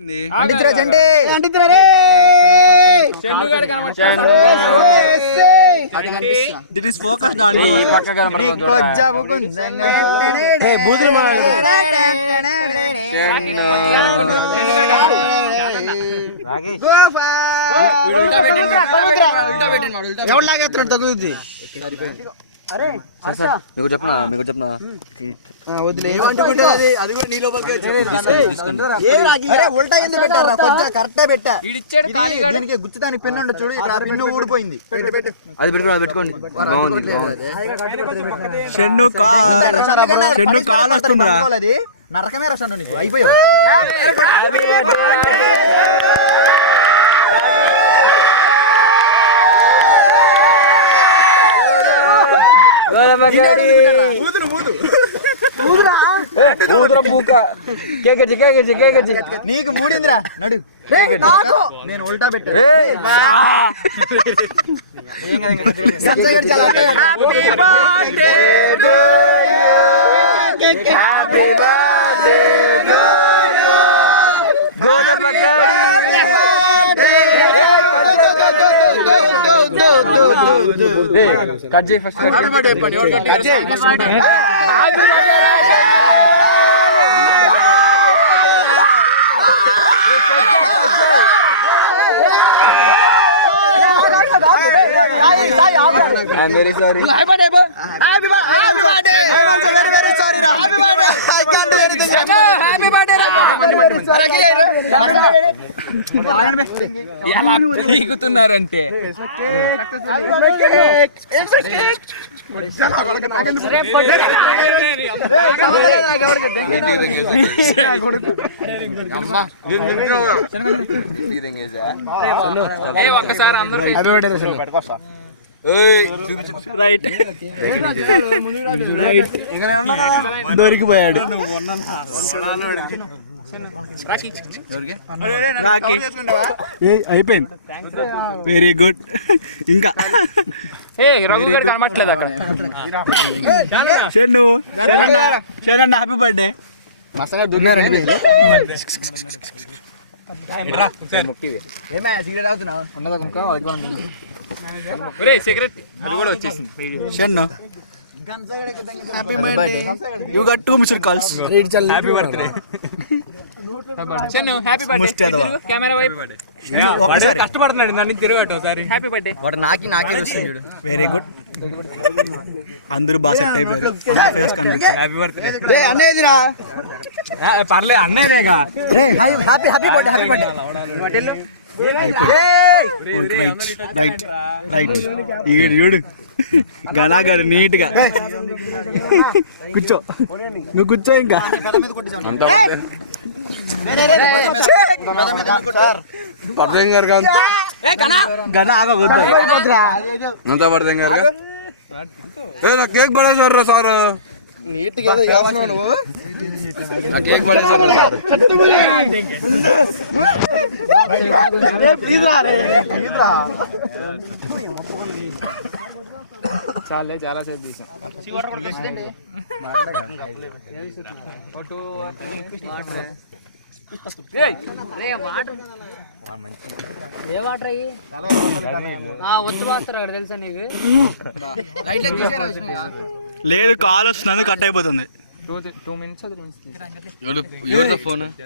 అంటిద్రా జంటే అంటిద్రా రే చెన్నుగాడు కనబడతాడు. అది కనిపిస్తా This is focused on ఈ పక్క కనబడుతుంది చూడరా. ఏ బూతులు ఎవరు లాగేస్తున్నాడు తగ్గుద్ది మీకు చెప్పనా వదిలే అది కూడా నీ లోపలికి ఉల్టా ఎందుకు పెట్టారా కొంచెం కరెక్టే పెట్టా ఈడిచ్చాడు ఇది దీనికి గుచ్చుదానికి పెన్ను ఉండదు చూడు ఇక్కడ పిన్ను ఊడిపోయింది అది పెట్టుకోండి బాగుంది చెన్ను కాలు వస్తుందిరా. అది నరకమే రసాను నీకు అయిపోయావు నీకు మూడిందిరా నడు నాకు నేను ఉల్టా పెట్టాను కట్ చేయి ఫస్ట్ కట్ చేయి I'm very sorry. Happy birthday. Very, very sorry. I can't do anything. Happy birthday. Very sorry. ఎలా పీకుతున్నారంటే ఒక్కసారి అందరూ దొరికిపోయాడు అయిపోయింది వెరీ గుడ్ ఇంకా రఘు గారు కనబట్టలేదు అక్కడ హ్యాపీ బర్త్డే మసగా దున్నారండి సిగరెట్ అది కూడా వచ్చేసింది Shannu happy birthday you got 2 missed calls happy birthday Chennu happy birthday camera వైపు వాడు కష్టపడుతున్నాడు దాన్ని తిరగట్టు ఒకసారి హ్యాపీ బర్త్డే వాడు నాకే చూడు వెరీ గుడ్ అందరూ బాగా సెట్ అయిపోయారు హ్యాపీ బర్త్డే అనేదిరా పర్లేదు అన్నయ్యదేగా హ్యాపీ బర్త్డే రైట్ ఇక్కడ చూడు గలాగారు నీట్ గా కూర్చో నువ్వు కూర్చో ఇంకా అంతా పర్దేం గారు గన అంతా పర్దేం గారు నా కేక్ పడేసారు రా సార్ నా కేక్ పడేసారు సార్ చాలా సేపు తీసాం ఏ వాటర్ అయ్యి వచ్చి వాస్తారు అక్కడ తెలుసా నీకు లేదు కాల్ వస్తున్నాను కట్ అయిపోతుంది 2 minutes 3 minutes ఫోన్